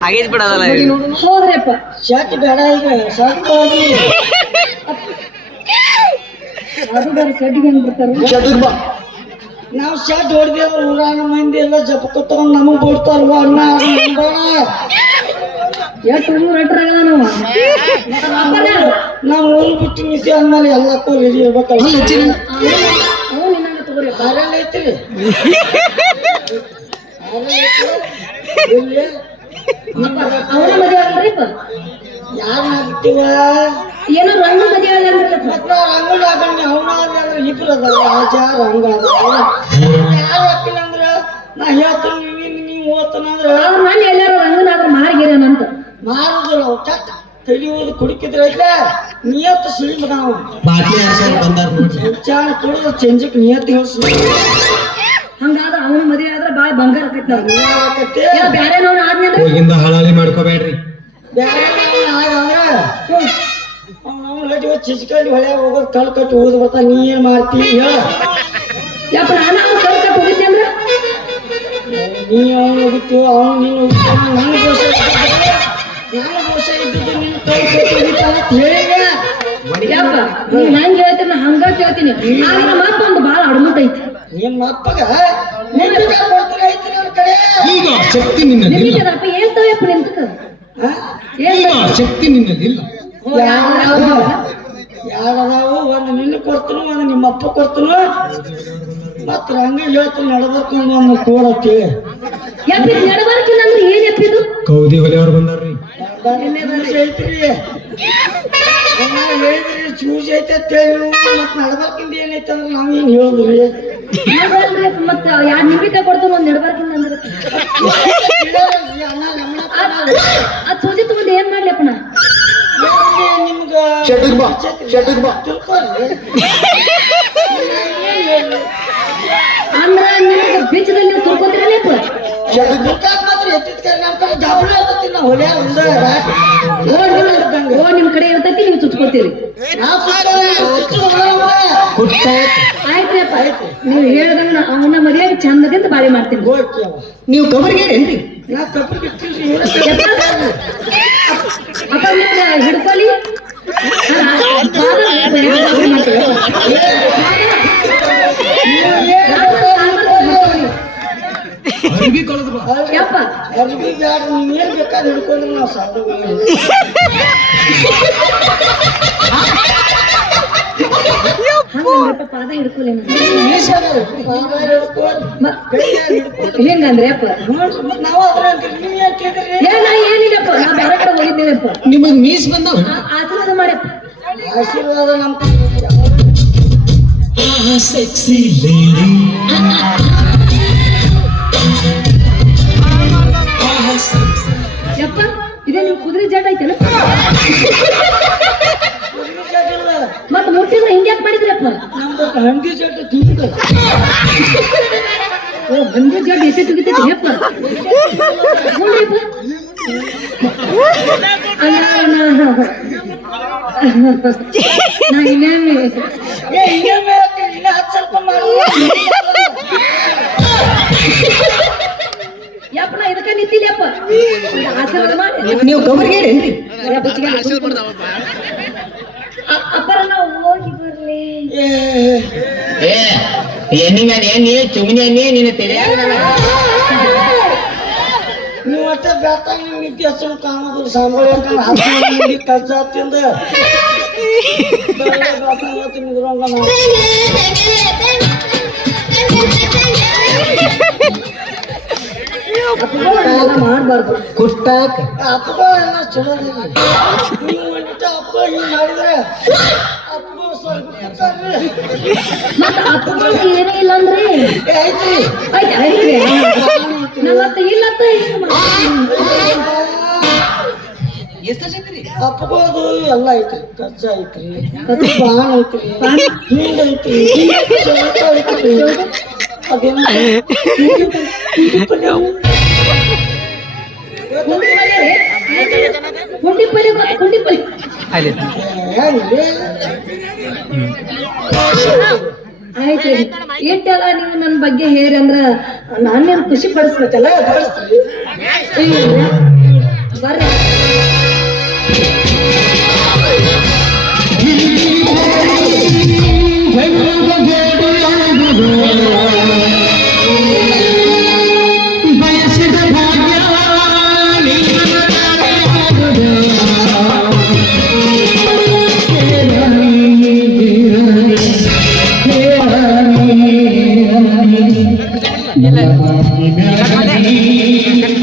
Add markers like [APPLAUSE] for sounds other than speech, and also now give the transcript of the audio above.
ಆಗೈತ್ ಬಿಡದಲ್ಲ ಹೋದ್ರಪ್ಪ ಶರ್ಟ್ ಬೇಡ ಈಗ ಶರ್ಟ್ ಅದು ಬೇರೆ ಬಿಡ್ತಾರ? ನಾವು ಶರ್ಟ್ ಹೊಡೆದೇವ ಊರಾನ ಮಂದಿ ಎಲ್ಲ ಜಪಕ ತಗೊಂಡ್ ನಮಗ್ ಬಿಡ್ತಾರವ ಅಣ್ಣ ಬೇಡ. ಎಷ್ಟು ಊರ್ ಅಟ್ರಾಗ ನಾವು. ನಾವು ಊರ್ ಬಿಟ್ಟು ಮಿಸಿ ಅಂದ್ಮೇಲೆ ಎಲ್ಲಕ್ಕೂ ರೆಡಿ ಇರ್ಬೇಕಲ್ಲ. ತಗೋರಿ. ಯಾರೆಲ್ಲ ಐತ್ರಿ. ಅವನ ಮದುವೆ ಆಗಲ್ರಿಪ್ಪ ಯಾರು ಆಗ್ತೀವ ಏನೋ ರಂಗ ಮದುವೆ ಆಗಲ್ರಿ ಮತ್ ನಾವ್ ರಂಗೋಲಿ ಅವನ ಅಂದ್ರೆ ಇಬ್ರು ಅದಲ್ಲ ಆಜ ರಂಗ ಯಾರು ಹಾಕಿಲ್ಲ ಅಂದ್ರ ನಾ ಹೇಳ್ತೀನಿ ನೀನು ನೀವು ಓದ್ತಾನಂದ್ರ ಅವ್ರ ಮನೆ ಎಲ್ಲಾರು ರಂಗನಾದ್ರು ಮಾರ್ಗಿರೋನಂತ ಮಾರುದಿಲ್ಲ ಅವ್ ಚಟ್ ತಲಿ ಕುಡಿಕಿದ್ರ ನಿಯತ್ತು ಸುಳಿ ಮಗ ಅವ ಬಾಟ್ಲಿ ಹಾಕ್ಸ್ಕೊಂಡ್ ಬಂದಾರ ನೋಡ್ರಿ. ಚಾಣ ಕುಡಿದು ಚಂಜಕ್ ನಿಯತ್ತು ಹೇಳ್ಸು. ಹಂಗಾದ ಅವನ ಮದುವೆ ಆದ್ರೆ ಬಾಯ್ ಬಂಗಾರ ಆಕೈತಿ ನಾವು ಯಾಕತ್ತೆ ಬ್ಯಾರೆ ನೋಡ್ ಆದ್ಮೇಲೆ ಹೋಗಿಂದ ಹಳಾಲಿ ಮಾಡ್ಕೋಬೇಡ್ರಿ. ಅವ್ನು ಚಿಚ್ಕಂಡು ಹೊಳೆ ಹೋಗೋದು ಕಲ್ ಕಟ್ಟು ಹೋದ್ ಬರ್ತಾ ನೀ ಏನ್ ಮಾಡ್ತಿ ಹೇಳ. ಯಪ್ಪ ನಾನು ಕಳ್ ಕೈ ಕಟ್ ಹೋಗಿದ್ದೆ ಅಂದ್ರೆ? ನೀ ಅವನು ಹೋಗಿತ್ತು ಅವ್ನು ನೀನು ಹೋಗಿತ್ತು ನನ್ನ ದೋಷ ನನ್ನ ದೋಷ ಇದ್ದಿದ್ದು ನಿನ್ನ ಕೈ ಕಟ್ಟು ಹೋಗಿತ್ತಲ್ಲ ಯಪ್ಪ ನೀವ್ ಹೆಂಗ್ ಹೇಳ್ತೀನಿ ಹಂಗ ಕೇಳ್ತೀನಿ. ನಮ್ಮ ಅಪ್ಪ ಒಂದು ಬಾಳ ಅಡ್ಮುಟ್ ಐತಿ. ನಿಮ್ಮ ಅಪ್ಪಗ ನಿನ್ನ ಕೊಡ್ತಾರೆ ಐತಿ ನನ್ನ ಕಡೆ ಈಗ ಶಕ್ತಿ ನಿನ್ನಲ್ಲಿಲ್ಲ. ನಿಮಗೆ ಅಪ್ಪ ಏನ್ ತಗೋಯಪ್ಪ ನಿಂತಕ ಹಾ? ಏನ್ ಈಗ ಶಕ್ತಿ ನಿನ್ನಲ್ಲಿಲ್ಲ. ಯಾರದಾವು ಯಾರದಾವು ಒಂದು ನಿನ್ನ ಕೊಡ್ತನು ಒಂದು ನಿಮ್ಮ ಅಪ್ಪ ಕೊಡ್ತನು ಮತ್ತ ಹಂಗ ಹೇಳ್ತೀನಿ ನಡ್ಬರ್ಕೊಂಡು ಒಂದು ಕೊಡತ್ತಿ ಯಪ್ಪ ಇದು ನಡಬಾರ್ಕಿಲ್ಲ ಅಂದ್ರೆ ಏನ್ ಯಪ್ಪ ಇದು ಕೌದಿ ಹೊಲೆಯವ್ರು ಬಂದಾರ್ರಿ. ಐತ್ರಿ ಹೇಳಿದ್ರಿ ಚೂಸ್ ಐತೆ ಅಂತ ಹೇಳಿ ನೀವು ಮತ್ ಏನೈತೆ ಅಂದ್ರೆ ನಾವೇನ್ ಹೇಳಿದ್ರಿ [LAUGHS] ಮತ್ತ ಯಾರ್ ನಿಮಿತ್ತ ಕೊಡ್ತಾನ ಒಂದ್ ನಡಬಾರ್ಕಿಲ್ಲ ಅಂದ್ರೆ ಆ ಸೂಜಿ ತಗೊಂಡ್ ಏನ್ ಮಾಡ್ಲಪ್ಪ ನಾ ಹೇಳ್ರಿ ನಿಮ್ಗ ಶೆಟ್ಟಿಗ್ ಬಾ, ಶೆಟ್ಟಿಗ್ ಬಾ. ಅಂದ್ರ ನಿಮಗೆ ಬೀಚದಲ್ಲಿ ನೀವು ತುರ್ಕೋತಿರಲ್ಲಪ್ಪ ದುಡ್ಡಾಕ್ ಮಾತ್ರ ಎತ್ತಿದ ಕೈ ನಮ್ಮ ಕಡೆ ಇರ್ತೈತಿ ನಾವು ಹೊಲೆ ಒಂದ ಓ ನಿಮ್ ಕಡೆ ಇರ್ತೈತಿ ನೀವು ಚುಚ್ಕೋತೀರಿ ಆಯ್ತ್ರಪ್ಪ ನೀವು ಹೇಳ್ದಂಗ ಅವನ ಮದುವೆಗೆ ಚಂದದಿಂದ ಬಾಳೆ ಮಾಡ್ತೀನಿ ನೀವು ನಾ ನಿಮ್ಗೆ ಹಿಡ್ಕೊಳ್ಳಿ ಅರ್ಬಿ ಕಳೆದ್ ಬಾ ಯಪ್ಪ ಅರ್ಬಿ ಬ್ಯಾಡ ನೀವ್ ಏನ್ ಬೇಕಾದ್ರೆ ಹಿಡ್ಕೊಂಡ್ರೆ ನಾವು ಸಾಧ್ಯ ಹಂಗಂದ್ರಪ್ಪ ಪಾದ ಹಿಡ್ಕೊಳ್ಳಿ ಹೆಂಗಂದ್ರೆ ಅಪ್ಪ ನಾವು ಅದ್ರ ಅಂತೀರಿ ನೀವ್ ಏನ್ ಕೇಳಿದ್ರಿ ಏ ನಾ ಏನಿಲ್ಲಪ್ಪ ನಾ ಬೇರೆ ಕಡೆ ಹೋಗಿದ್ದೇನಪ್ಪ ನಿಮಗ್ ಮೀಸ್ ಬಂದವ? ಆ- ಆಶೀರ್ವಾದ ಮಾಡಪ್ಪ ಆಶೀರ್ವಾದ ನಮ್ ಸೆಕ್ಸಿ ಲೇಡಿ ಯಪ್ಪ ಇದೇ ನಿಮ್ ಕುದುರೆ ಜಾಟ ಐತೇನ. ಮತ್ ಮುಟ್ಟಿದ್ರೆ ಹಿಂಗ್ ಯಾಕೆ ಮಾಡಿದ್ರಪ್ಪ? ನಮ್ದು ಹಂದಿ ಜಟ ತಿಂದ ಓ ತೆಗಿತೈತಿ ಯಪ್ಪ ನಾ ಇನ್ನೇನು ಏ ಹಿಂಗೆ ಬೇಕು ಇನ್ನ ಹತ್ತು ಸ್ವಲ್ಪ ಮಾಡು. [LAUGHS] ನಿಂತಿಲ್ಲಪ್ಪ ಆಶೀರ್ವಾದ ಮಾಡಿ. ನೀವು ಅ- ಅಪ್ಪರ ನಾವು ಹೋಗಿ ಬರ್ಲಿ. ಎಣ್ಣಿ ಚುಮ್ನಿ ಎಣ್ಣಿ ನಿನ್ನ ನಿಮ್ ಹಚ್ಚು ಸಾಂಬಾರ್ ಯಾಕಂದ್ರೆ ಕಜ್ಜ ನಾವು. ಮಾಡಬಾರ್ದು ಕುಟ್ಟಾಕ ಅಪ್ಪಗಳೆಲ್ಲ ಚಲೋದಿಲ್ಲ ನೀವು ಒಂದಿಟ ಅಪ್ಪ ಹಿಂಗ್ ಮಾಡಿದ್ರೆ ಹಬ್ಬಗಳು ಸ್ವಲ್ಪ ಕೊಡ್ತಾರ್ರಿ. ಮತ್ತ ಅಪ್ಪಗಳು ಏನೂ ಇಲ್ಲ ಅಂದ್ರಿ ನಮ್ಮತ್ತ ಇಲ್ಲತ್ತ ಹಿಂಗ್ ಮಾಡ್ತೀನಿ. ಹಬ್ಬಗಳದು ಎಲ್ಲ ಐತ್ರಿ ಕಜ್ಜ ಐತ್ರಿ ಬಾಣ ಐತ್ರಿ ಶೇಂಗಾ ಐತ್ರಿ ಅದೇನ ಆಯ್ತು ಏಟಲ್ಲ ನೀವು ನನ್ನ ಬಗ್ಗೆ ಹೇರಿ ಅಂದ್ರ ನಾನೇನು ಖುಷಿ ಪಡಿಸ್ಬೇಕಲ್ಲ ಬರ್ರಿ ನೀ